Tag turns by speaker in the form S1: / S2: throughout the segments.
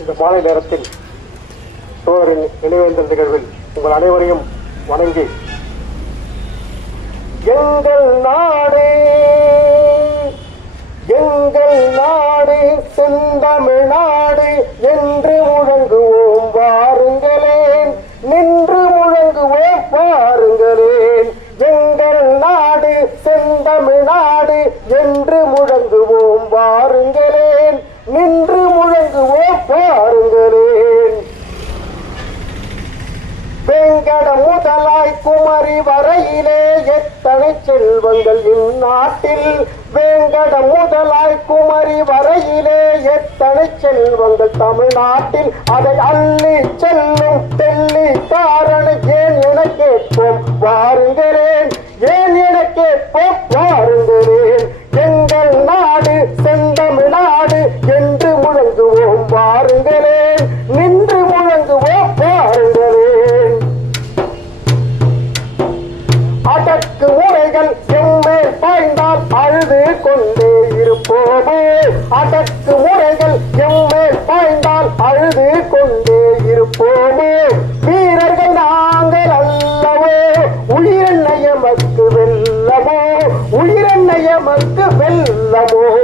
S1: இந்த மாலை நேரத்தில் சோழரின் நினைவேந்தல் நிகழ்வில் உங்கள் அனைவரையும் வணங்கி எங்கள் நாடு எங்கள் நாடு செந்தமிழ்நாடு செந்தமிழ்நாடு என்று முழங்குவோம் வாருங்களேன். நின்று முழங்குவோம் பாருங்களேன். வெங்கட முதலாய் குமரி வரையிலே எத்தனை செல்வங்கள் இந்நாட்டில்? வேங்கட முதலாய் குமரி வரையிலே எத்தனை செல்வங்கள் தமிழ்நாட்டில்? அதை அள்ளி செல்லும் தெல்லி காரணம் ஏன் என கேட்போம் வாருங்களேன். ஏன் என கேட்போம் எங்கள் நாடு செந்தமிழ்நாடு என்று முழங்குவோம் வாருங்களேன் நின்று முழங்குவோம் வாருங்களேன் அடக்கு முறைகள் எம்மேல் பாய்ந்தால் அழுது கொண்டே இருப்போமே. அடக்கு முறைகள் உயிரெண்ணையமக்கு வெல்லமோ? உயிரெண்ணையமக்கு வெல்லமோ?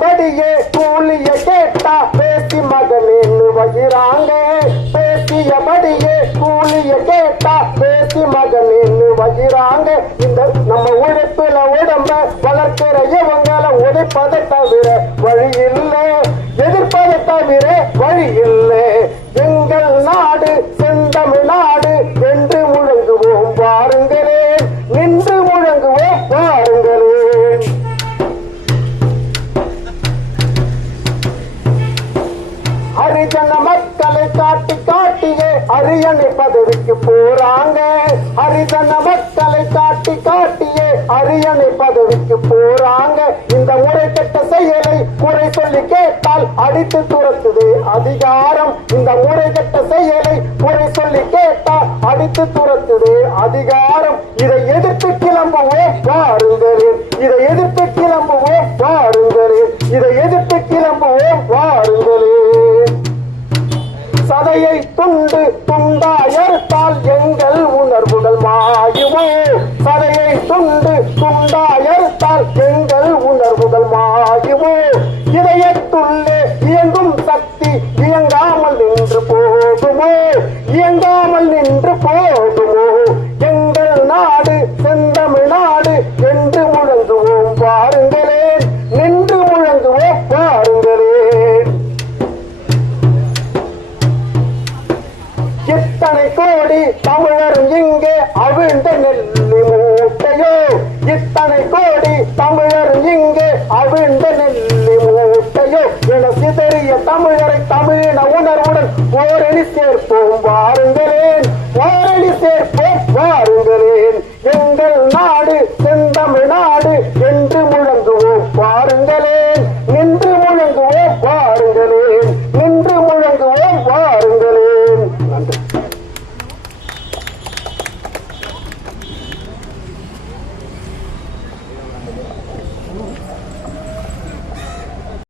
S1: பேசியபடியே கூலிய கேட்டா பேசி மகனேன்னு வகிராங்க பேசியபடியே கூலிய கேட்டா பேசி மகனேன்னு வகிராங்க இந்த நம்ம உழைப்புல உடம்ப வளர்க்கிற இவங்களை உதைப்பதை தவிர அரியணை பதவிக்கு போறாங்க. ஹரிதன மக்களை காட்டி காட்டியே அரியணை பதவிக்கு போறாங்க. இந்த முறை கெட்ட செயலை குறை சொல்லி கேட்டால் அடித்து துரத்துது அதிகாரம். இந்த முறை கெட்ட செயலை குறை சொல்லி கேட்டால் அடித்து துரத்துது அதிகாரம். கோடி தமிழர் இங்கே அவிழ்ந்த நெல்லி மூட்டையோ இத்தனை கோடி தமிழர் இங்கே அவிழ்ந்த நெல்லி மூட்டையோ என சிதறிய தமிழரை தமிழின உணர்வுடன் ஓரணி சேர்ப்போம் வாருங்களேன்.